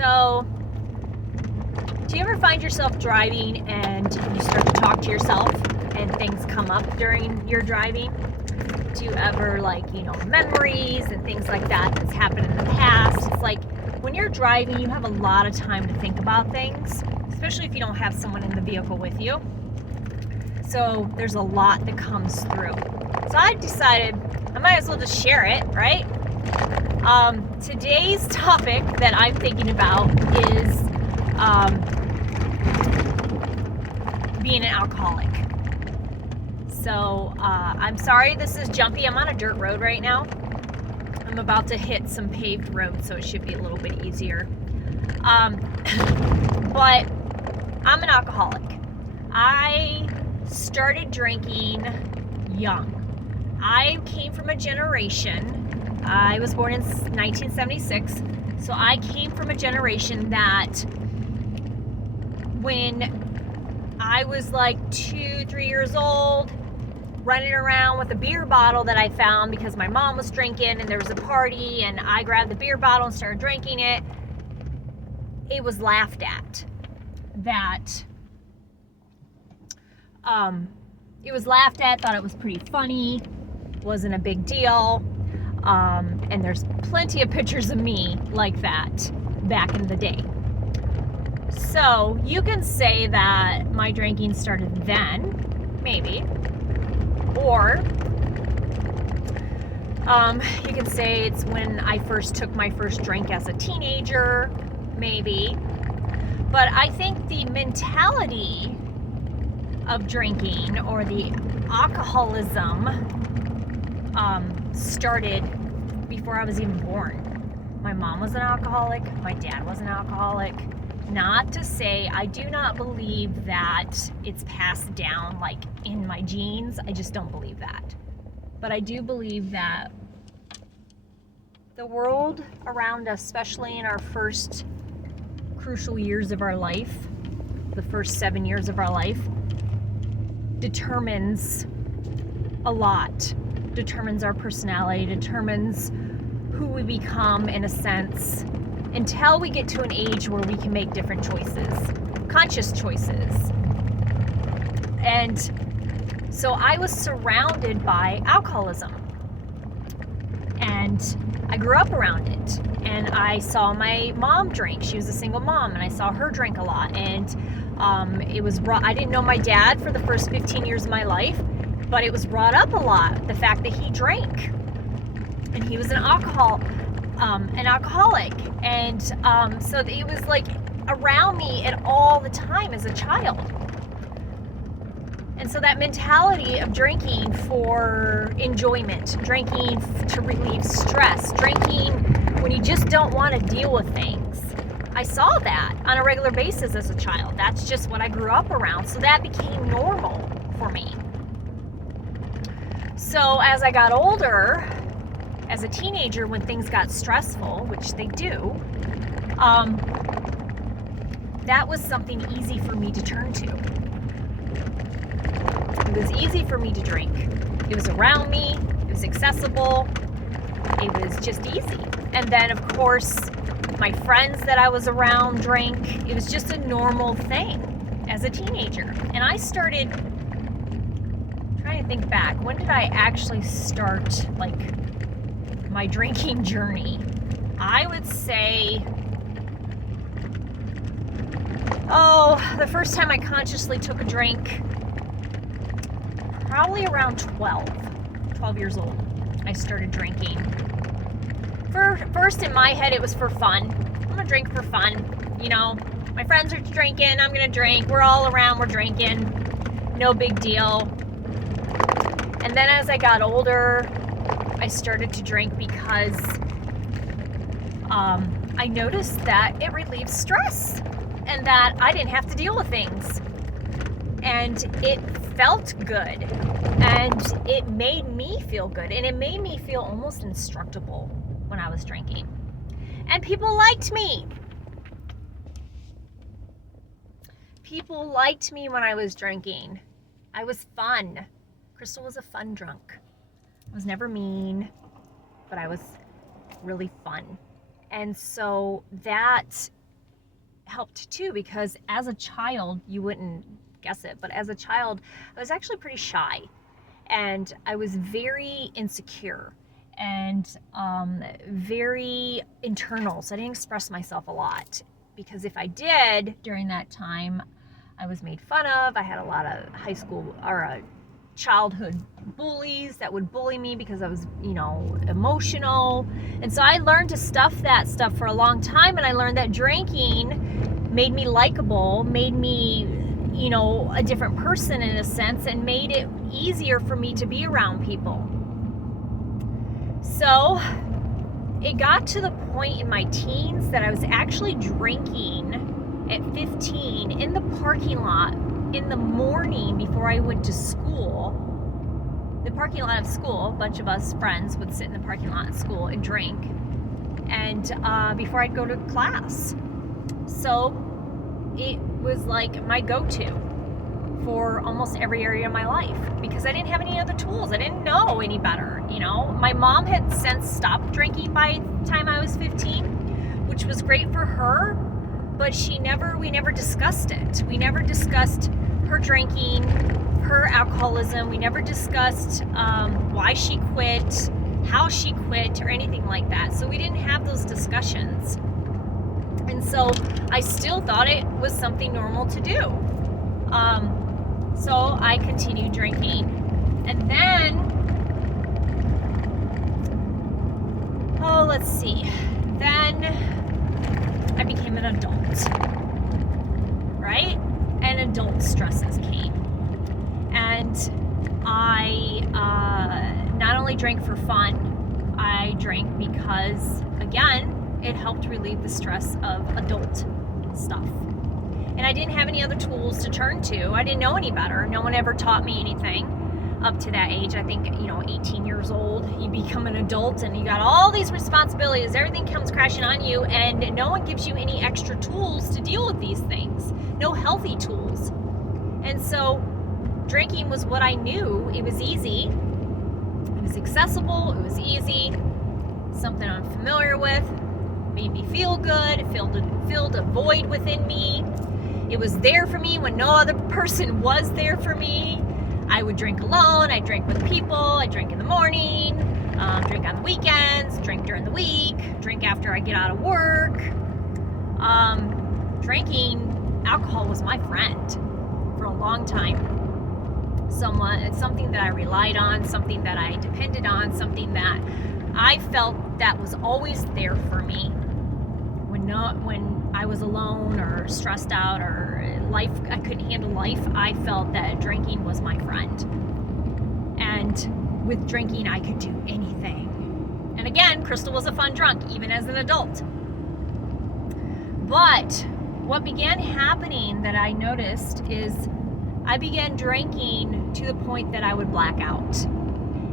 So, do you ever find yourself driving and you start to talk to yourself and things come up during your driving? Do you ever, memories and things like that that's happened in the past? It's like when you're driving, you have a lot of time to think about things, especially if you don't have someone in the vehicle with you. So there's a lot that comes through. So I decided I might as well just share it, right? Today's topic that I'm thinking about is being an alcoholic. So I'm sorry this is jumpy. I'm on a dirt road right now. I'm about to hit some paved road, so it should be a little bit easier. But I'm an alcoholic. I started drinking young. I came from a generation, I was born in 1976, so I came from a generation that when I was like 2-3 years old, running around with a beer bottle that I found because my mom was drinking and there was a party and I grabbed the beer bottle and started drinking it, it was laughed at. It was laughed at, thought it was pretty funny, wasn't a big deal. And there's plenty of pictures of me like that back in the day. So you can say that my drinking started then, maybe. Or you can say it's when I first took my first drink as a teenager, maybe. But I think the mentality of drinking or the alcoholism started before I was even born. My mom was an alcoholic. My dad was an alcoholic. Not to say I do not believe that it's passed down like in my genes. I just don't believe that. But I do believe that the world around us, especially in our first crucial years of our life, the first 7 years of our life, determines a lot. Determines our personality, determines who we become in a sense, until we get to an age where we can make different choices, conscious choices. And so I was surrounded by alcoholism. And I grew up around it. And I saw my mom drink. She was a single mom, and I saw her drink a lot. And I didn't know my dad for the first 15 years of my life, but it was brought up a lot, the fact that he drank. And he was an alcoholic. And so it was like around me and all the time as a child. And so that mentality of drinking for enjoyment, drinking to relieve stress, drinking when you just don't want to deal with things. I saw that on a regular basis as a child. That's just what I grew up around. So that became normal for me. So as I got older, as a teenager, when things got stressful, which they do, that was something easy for me to turn to. It was easy for me to drink. It was around me. It was accessible. It was just easy. And then, of course, my friends that I was around drank. It was just a normal thing as a teenager. And I started trying to think back. When did I actually start, my drinking journey? I would say, the first time I consciously took a drink, probably around 12 years old, I started drinking. First in my head, it was for fun. I'm gonna drink for fun. My friends are drinking, I'm gonna drink. We're all around, we're drinking. No big deal. And then as I got older, I started to drink because I noticed that it relieves stress and that I didn't have to deal with things. And it felt good. And it made me feel good. And it made me feel almost indestructible when I was drinking. And people liked me. People liked me when I was drinking. I was fun. Crystal was a fun drunk. I was never mean, but I was really fun. And so that helped too, because as a child, you wouldn't guess it, but as a child, I was actually pretty shy, and I was very insecure and very internal, so I didn't express myself a lot, because if I did during that time, I was made fun of. I had a lot of high school or childhood bullies that would bully me because I was, emotional. And so I learned to stuff that stuff for a long time, and I learned that drinking made me likable, made me, a different person in a sense, and made it easier for me to be around people. So it got to the point in my teens that I was actually drinking at 15 in the parking lot in the morning before I went to school. The parking lot of school, a bunch of us friends would sit in the parking lot at school and drink, and before I'd go to class. So it was like my go-to for almost every area of my life, because I didn't have any other tools. I didn't know any better. My mom had since stopped drinking by the time I was 15, which was great for her, but we never discussed it. We never discussed her drinking, her alcoholism. We never discussed why she quit, how she quit, or anything like that. So we didn't have those discussions. And so I still thought it was something normal to do. So I continued drinking. And then, then I became an adult, right? And adult stresses came. And I not only drank for fun, I drank because, again, it helped relieve the stress of adult stuff. And I didn't have any other tools to turn to. I didn't know any better. No one ever taught me anything up to that age. I think, 18 years old, you become an adult and you got all these responsibilities. Everything comes crashing on you, and no one gives you any extra tools to deal with these things. No healthy tools. And so drinking was what I knew. It was easy. It was accessible. It was easy. Something I'm familiar with. Made me feel good. It filled a void within me. It was there for me when no other person was there for me. I would drink alone. I drank with people. I drank in the morning, drink on the weekends, drink during the week, drink after I get out of work. Drinking alcohol was my friend for a long time. It's something that I relied on, something that I depended on, something that I felt that was always there for me when I was alone or stressed out or I couldn't handle life. I felt that drinking was my friend, and with drinking I could do anything. And again, Crystal was a fun drunk even as an adult. But what began happening that I noticed is I began drinking to the point that I would black out.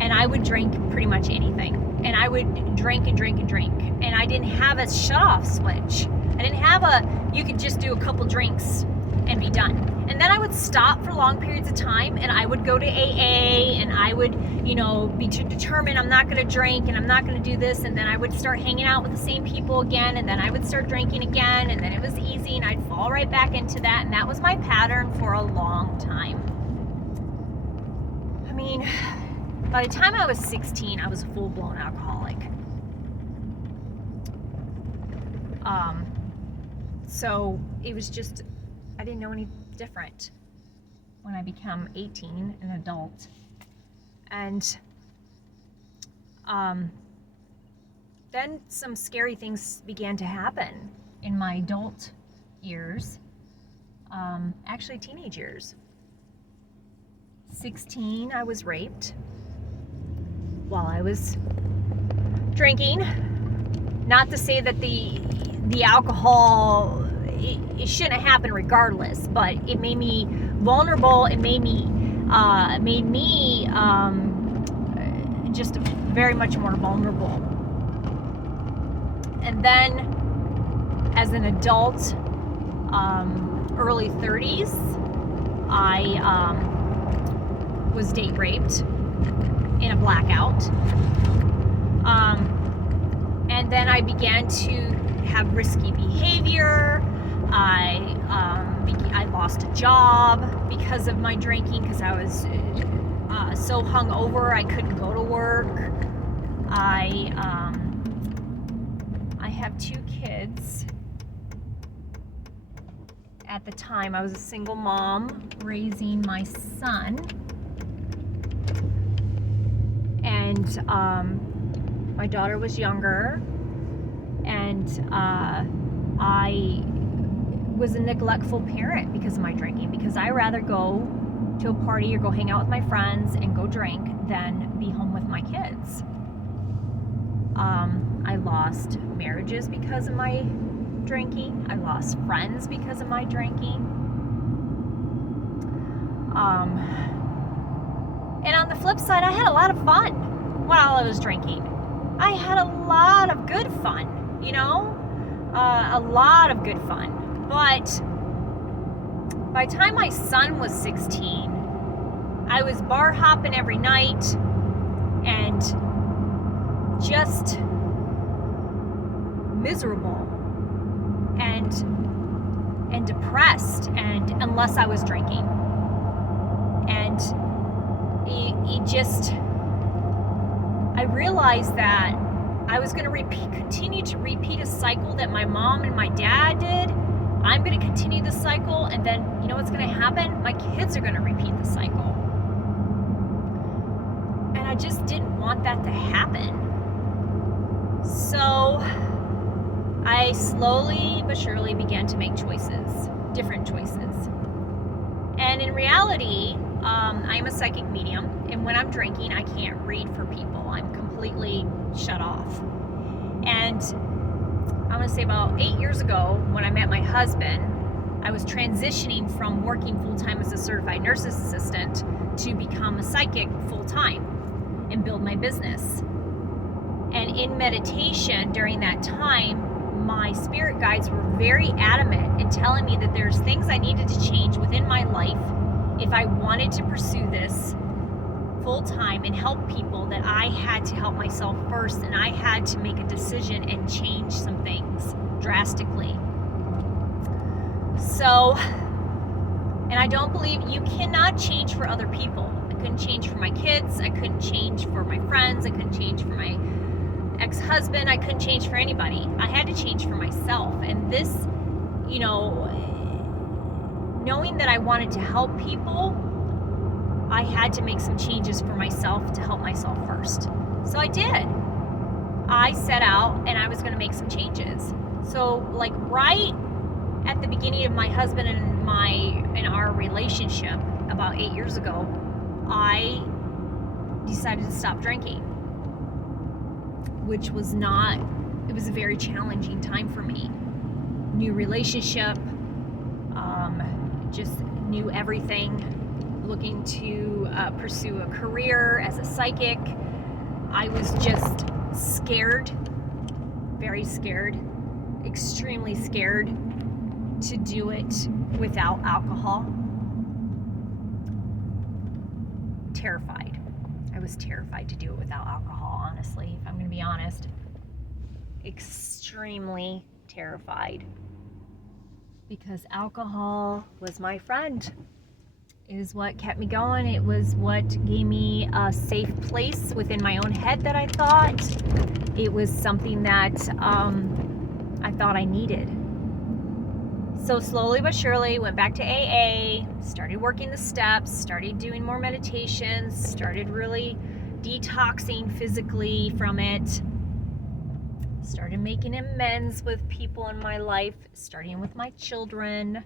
And I would drink pretty much anything. And I would drink and drink and drink. And I didn't have a shut-off switch. I didn't have you could just do a couple drinks and be done. And then I would stop for long periods of time, and I would go to AA, and I would, be determined I'm not going to drink, and I'm not going to do this. And then I would start hanging out with the same people again, and then I would start drinking again, and then it was easy, and I'd fall right back into that. And that was my pattern for a long time. I mean, by the time I was 16, I was a full-blown alcoholic. So it was just, I didn't know any different when I became 18, an adult. And then some scary things began to happen in my adult years, actually teenage years. 16, I was raped while I was drinking. Not to say that the alcohol, it shouldn't have happened regardless, but it made me vulnerable. It made me just very much more vulnerable. And then as an adult, early 30s, I was date raped in a blackout. And then I began to have risky behavior. I lost a job because of my drinking, because I was so hungover I couldn't go to work. I have 2 kids. At the time, I was a single mom raising my son, and my daughter was younger, and I was a neglectful parent because of my drinking, because I rather go to a party or go hang out with my friends and go drink than be home with my kids. I lost marriages because of my drinking. I lost friends because of my drinking. And on the flip side, I had a lot of fun while I was drinking. I had a lot of good fun, you know? A lot of good fun. But by the time my son was 16, I was bar hopping every night and just miserable and depressed, and unless I was drinking. And I realized that I was going to continue to repeat a cycle that my mom and my dad did. I'm going to continue the cycle, and then you know what's going to happen? My kids are going to repeat the cycle. And I just didn't want that to happen. So I slowly but surely began to make choices, different choices. And in reality, I'm a psychic medium, and when I'm drinking, I can't read for people. I'm completely shut off. And I'm going to say about 8 years ago, when I met my husband, I was transitioning from working full-time as a certified nurse's assistant to become a psychic full-time and build my business. And in meditation during that time, my spirit guides were very adamant in telling me that there's things I needed to change within my life if I wanted to pursue this full-time and help people, that I had to help myself first, and I had to make a decision and change some things drastically. So, and I don't believe you cannot change for other people. I couldn't change for my kids, I couldn't change for my friends, I couldn't change for my ex-husband, I couldn't change for anybody. I had to change for myself. And this, you know, knowing that I wanted to help people, I had to make some changes for myself to help myself first. So I did. I set out and I was going to make some changes. So like right at the beginning of my husband and our relationship about 8 years ago, I decided to stop drinking, which was it was a very challenging time for me. New relationship, just knew everything, looking to pursue a career as a psychic. I was just scared, very scared, extremely scared to do it without alcohol. Terrified. I was terrified to do it without alcohol, honestly, if I'm going to be honest. Extremely terrified. Because alcohol was my friend. It is what kept me going. It was what gave me a safe place within my own head that I thought. It was something that I thought I needed. So slowly but surely went back to AA, started working the steps, started doing more meditations, started really detoxing physically from it, started making amends with people in my life, starting with my children.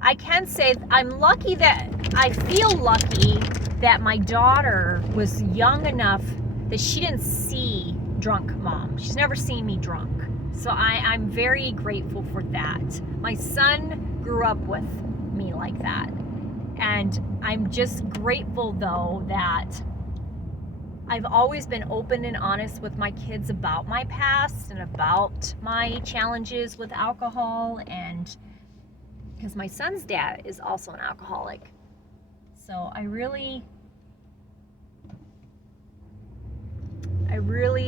I can say I'm lucky that I feel lucky that my daughter was young enough that she didn't see drunk mom. She's never seen me drunk. So I'm very grateful for that. My son grew up with me like that. And I'm just grateful though that I've always been open and honest with my kids about my past and about my challenges with alcohol, and because my son's dad is also an alcoholic. So I really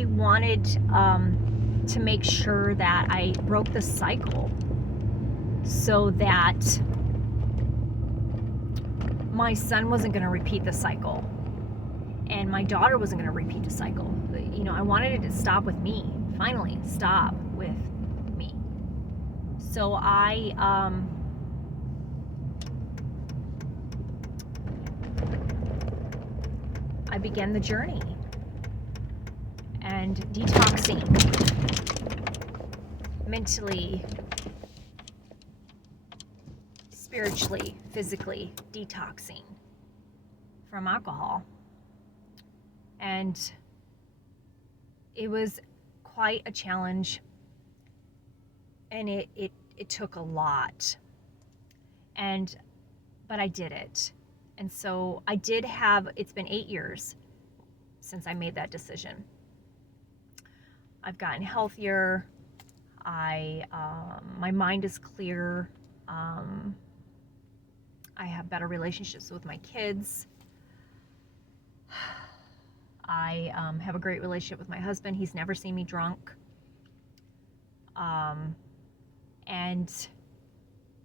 wanted to make sure that I broke the cycle so that my son wasn't going to repeat the cycle and my daughter wasn't going to repeat the cycle. You know, I wanted it to stop with me. Finally, stop with me. So I began the journey and detoxing mentally, spiritually, physically, detoxing from alcohol. And it was quite a challenge, and it took a lot, but I did it. And so I did have, it's been 8 years since I made that decision. I've gotten healthier. My mind is clear. I have better relationships with my kids. I have a great relationship with my husband. He's never seen me drunk. And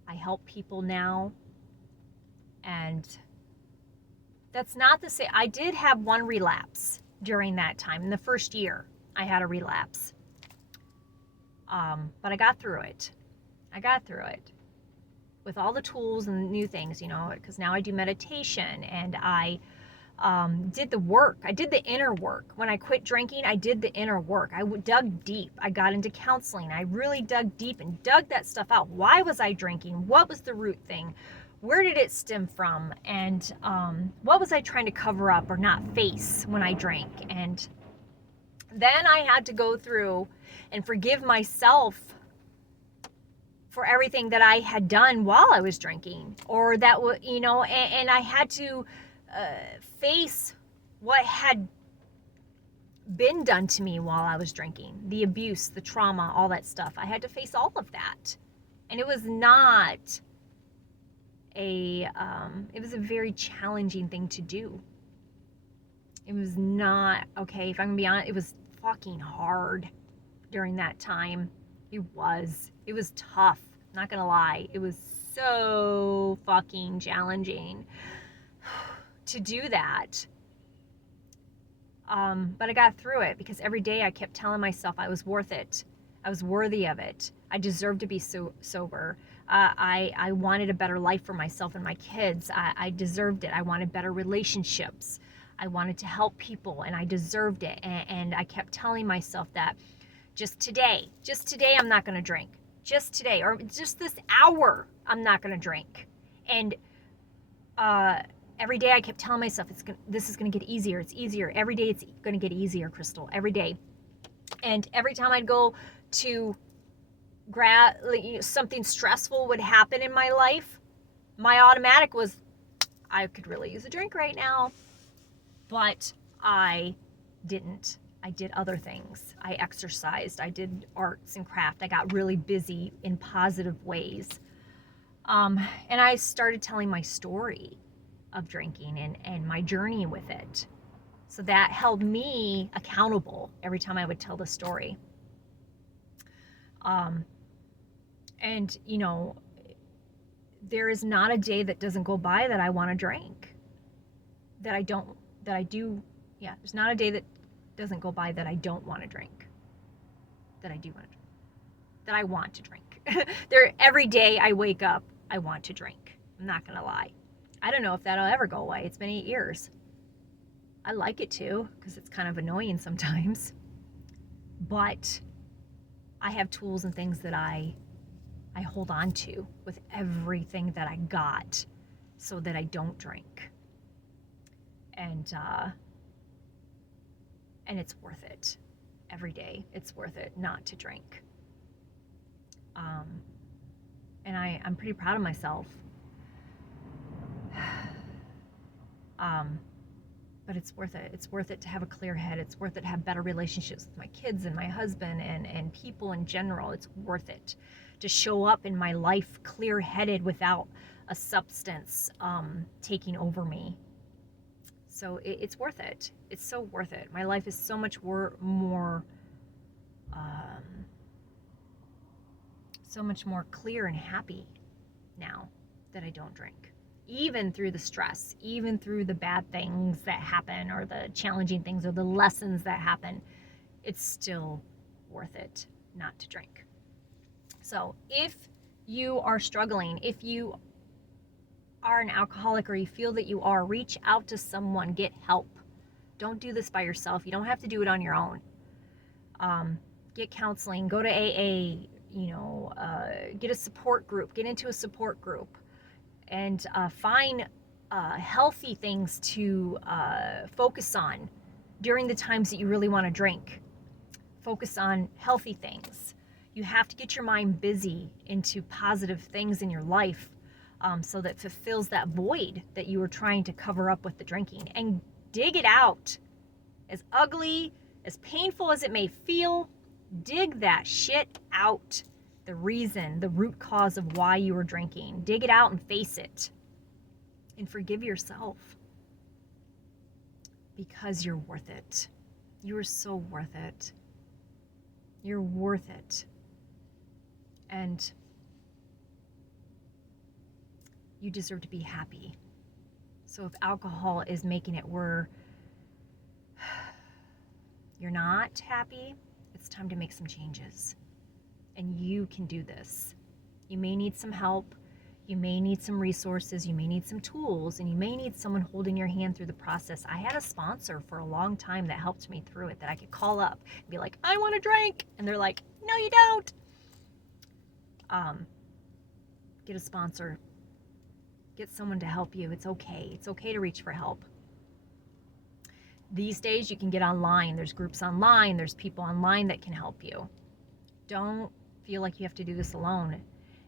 I help people now. And that's not to say, I did have one relapse during that time. In the first year, I had a relapse. But I got through it. With all the tools and new things, you know, because now I do meditation, and I did the work. I did the inner work. When I quit drinking, I did the inner work. I dug deep. I got into counseling. I really dug deep and dug that stuff out. Why was I drinking? What was the root thing? Where did it stem from? And what was I trying to cover up or not face when I drank? And then I had to go through and forgive myself for everything that I had done while I was drinking, or that, you know, and I had to face what had been done to me while I was drinking, the abuse, the trauma, all that stuff. I had to face all of that. And it was not it was a very challenging thing to do. It was not, okay, if I'm gonna be honest, it was fucking hard during that time. It was tough, not gonna lie. It was so fucking challenging to do that. But I got through it because every day I kept telling myself I was worth it. I was worthy of it. I deserved to be sober. I wanted a better life for myself and my kids. I deserved it. I wanted better relationships. I wanted to help people, and I deserved it. And I kept telling myself that just today I'm not going to drink. Just today, or just this hour, I'm not going to drink. And every day I kept telling myself, this is going to get easier. It's easier. Every day it's going to get easier, Crystal. Every day. And every time I'd go to something stressful would happen in my life, my automatic was, I could really use a drink right now. But I didn't. I did other things. I exercised. I did arts and craft. I got really busy in positive ways. And I started telling my story of drinking and my journey with it. So that held me accountable every time I would tell the story. And, you know, there is not a day that doesn't go by that I want to drink. There's not a day that doesn't go by that I don't want to drink. That I do want to drink. That I want to drink. Every day I wake up, I want to drink. I'm not going to lie. I don't know if that'll ever go away. It's been 8 years. I like it too, because it's kind of annoying sometimes. But I have tools and things that I hold on to with everything that I got so that I don't drink. And it's worth it. Every day, it's worth it not to drink. And I'm pretty proud of myself. But it's worth it. It's worth it to have a clear head. It's worth it to have better relationships with my kids and my husband and people in general. It's worth it to show up in my life clear-headed without a substance taking over me. So it's worth it. It's so worth it. My life is so much more so much more clear and happy now that I don't drink. Even through the stress, even through the bad things that happen or the challenging things or the lessons that happen, it's still worth it not to drink. So if you are struggling, if you are an alcoholic or you feel that you are, reach out to someone, get help. Don't do this by yourself. You don't have to do it on your own. Get counseling, go to AA, get a support group, get into a support group, and find healthy things to focus on during the times that you really want to drink. Focus on healthy things. You have to get your mind busy into positive things in your life so that fulfills that void that you were trying to cover up with the drinking. And dig it out. As ugly, as painful as it may feel, dig that shit out. The reason, the root cause of why you were drinking. Dig it out and face it. And forgive yourself. Because you're worth it. You are so worth it. You're worth it. And you deserve to be happy. So if alcohol is making it where you're not happy, it's time to make some changes. And you can do this. You may need some help. You may need some resources. You may need some tools. And you may need someone holding your hand through the process. I had a sponsor for a long time that helped me through it, that I could call up and be like, I want a drink. And they're like, no, you don't. Get a sponsor. Get someone to help you. It's okay. It's okay to reach for help. These days you can get online. There's groups online. There's people online that can help you. Don't feel like you have to do this alone.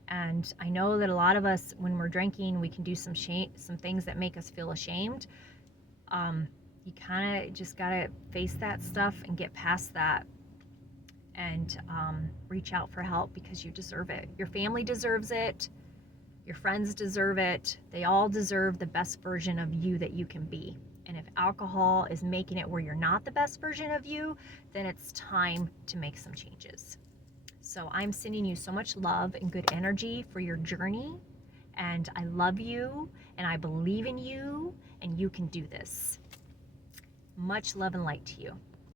And I know that a lot of us, when we're drinking, we can do some things that make us feel ashamed. You kind of just got to face that stuff and get past that and reach out for help, because you deserve it. Your family deserves it. Your friends deserve it. They all deserve the best version of you that you can be. And if alcohol is making it where you're not the best version of you, then it's time to make some changes. So I'm sending you so much love and good energy for your journey. And I love you, and I believe in you, and you can do this. Much love and light to you.